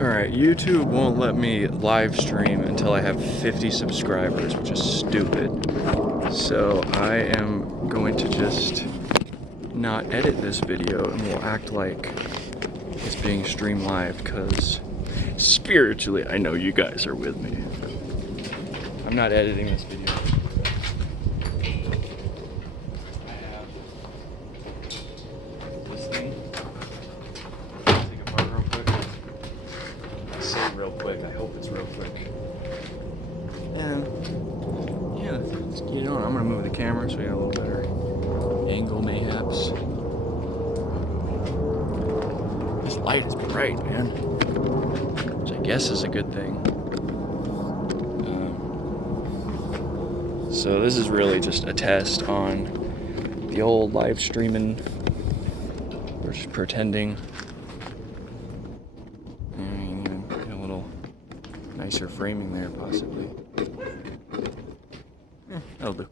Alright, YouTube won't let me live stream until I have 50 subscribers, which is stupid. So I am going to just not edit this video and will act like it's being streamed live, because spiritually I know you guys are with me. I'm not editing this video. I have this thing. Take it apart real quick. I say real quick, I hope it's real quick. And yeah, let's get it on. I'm gonna move the camera so we got a little better angle mayhaps. This light is bright, man, which I guess is a good thing. So this is really just a test on the old live streaming. We're just pretending. And get a little nicer framing there, possibly. That'll do.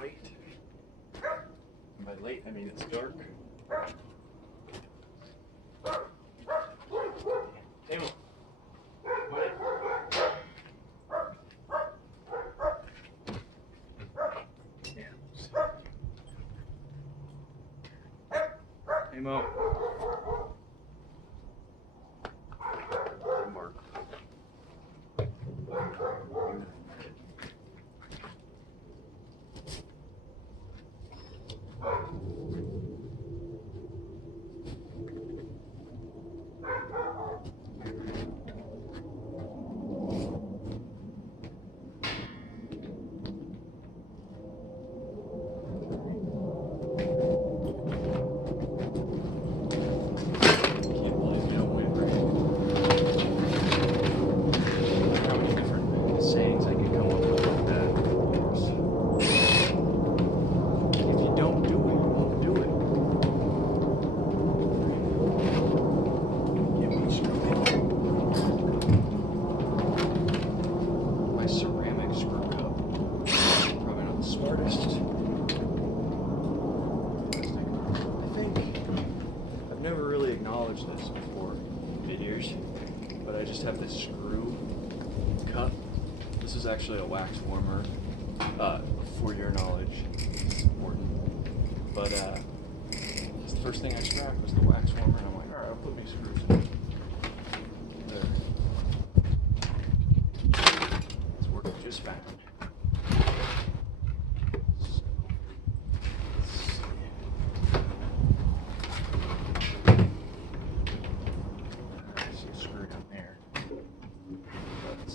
Late. And by late, I mean it's dark. Damn it. Hey Mo. Mark. This before videos, but I just have this screw cup. This is actually a wax warmer, for your knowledge. It's important. But the first thing I scrapped was the wax warmer, and I'm like, alright, I'll put these screws in. There. It's working just fine.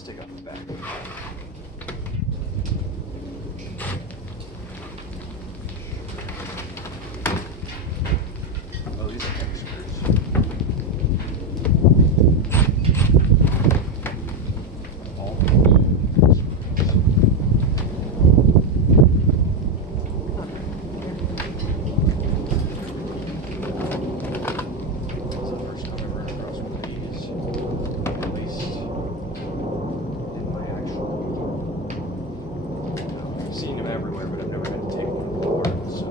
Take off the back. Oh, these are heavy screws. All of them. This is the first time I've run across one of these. At least I've seen them everywhere, but I've never had to take one before, so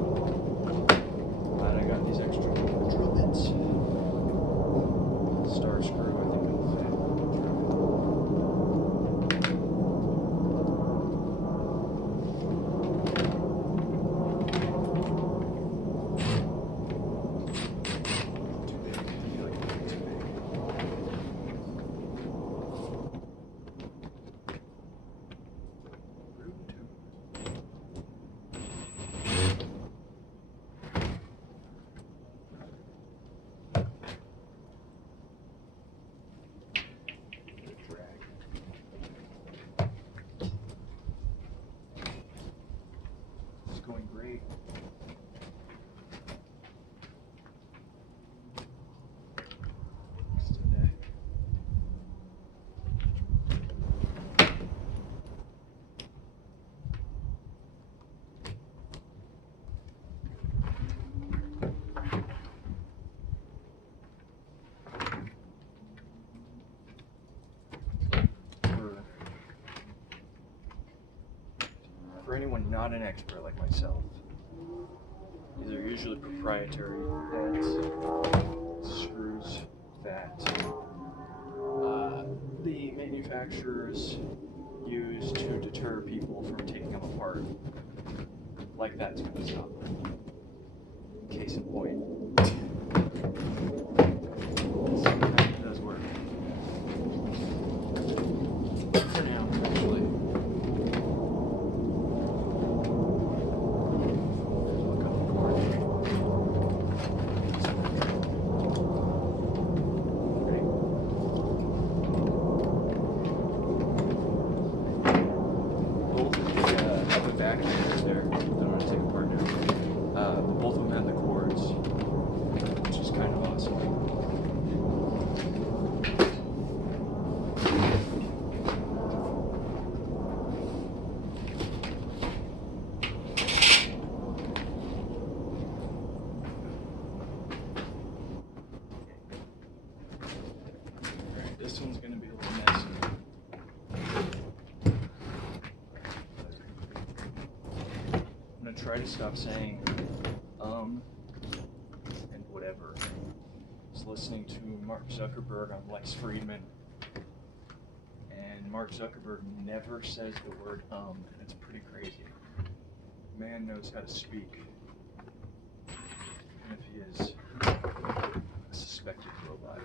glad I got these extra drill bits. Star screw, I think it'll fit. Too big. I feel like it's too big. Going great. Today. For anyone not an expert like myself, these are usually proprietary heads. that the manufacturers use to deter people from taking them apart. Like that's gonna stop. Case in point. It does work. For now, actually. Look up the board. Both of the back here, there, that I'm gonna take apart now. Both of them have the cords, which is kind of awesome. Alright, this one's gonna be a little messy. I'm gonna try to stop saying and whatever. I was listening to Mark Zuckerberg on Lex Friedman, and Mark Zuckerberg never says the word and it's pretty crazy. Man knows how to speak. Even if he is a suspected robot.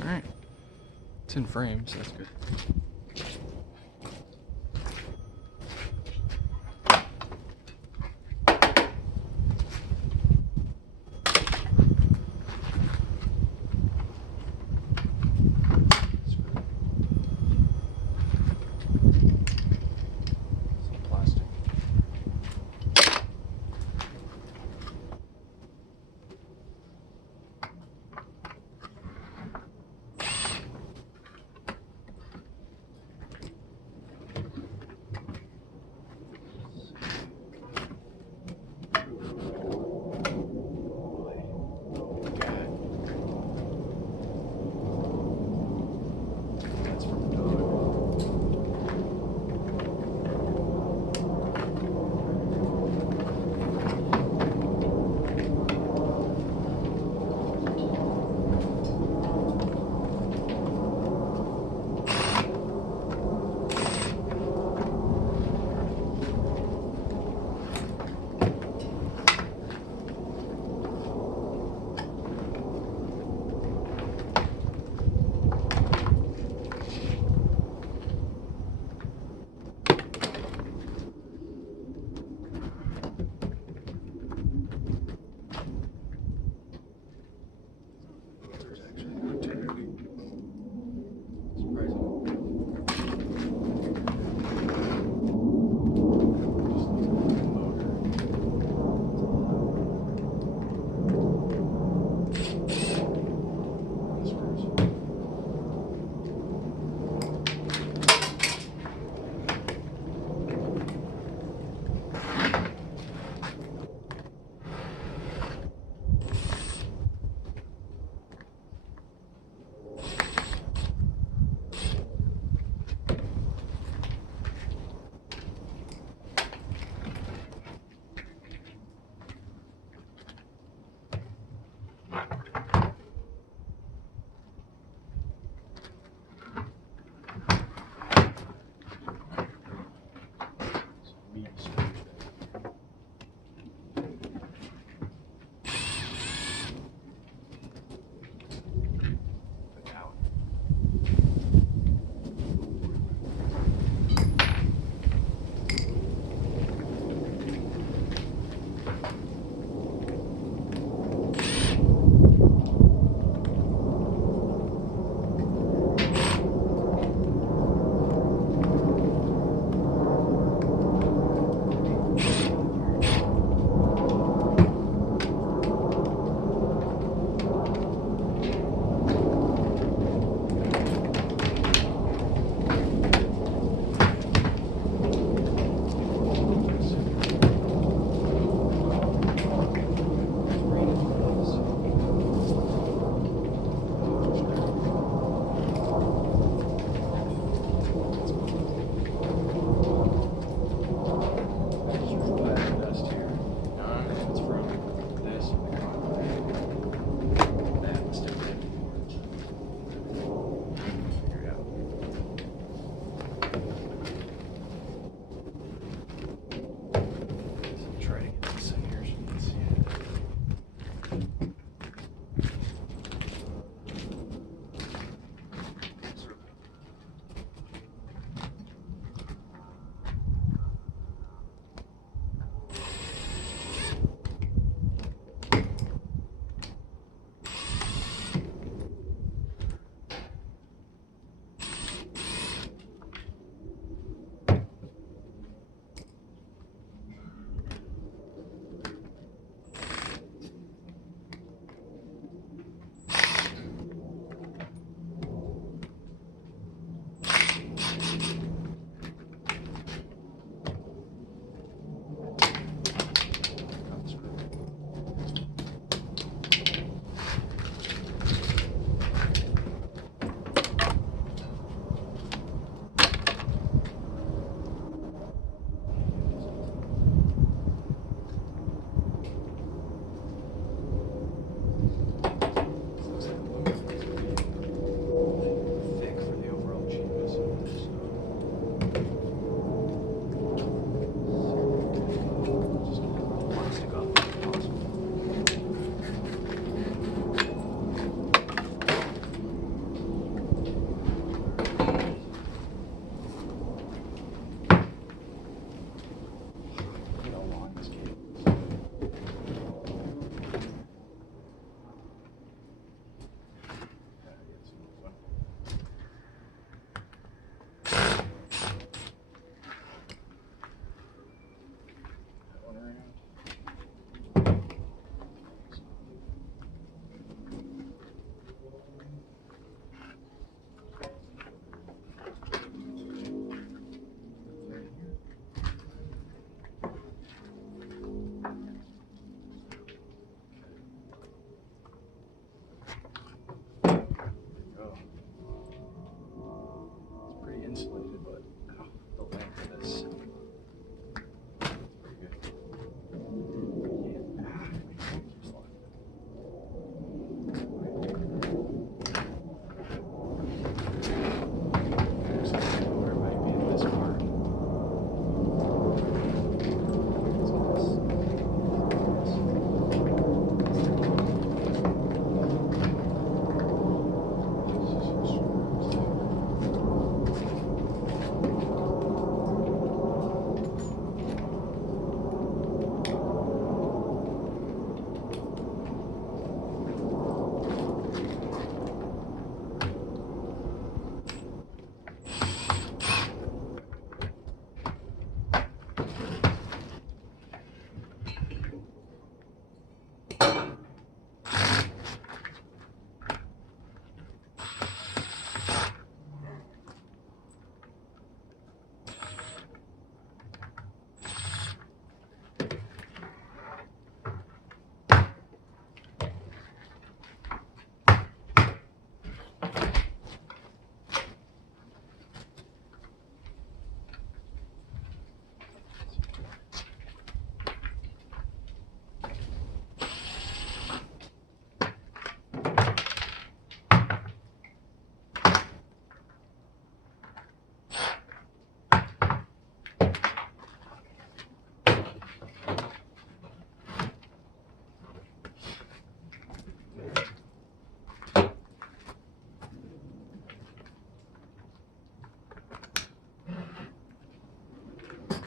Alright. It's in frame, so that's good.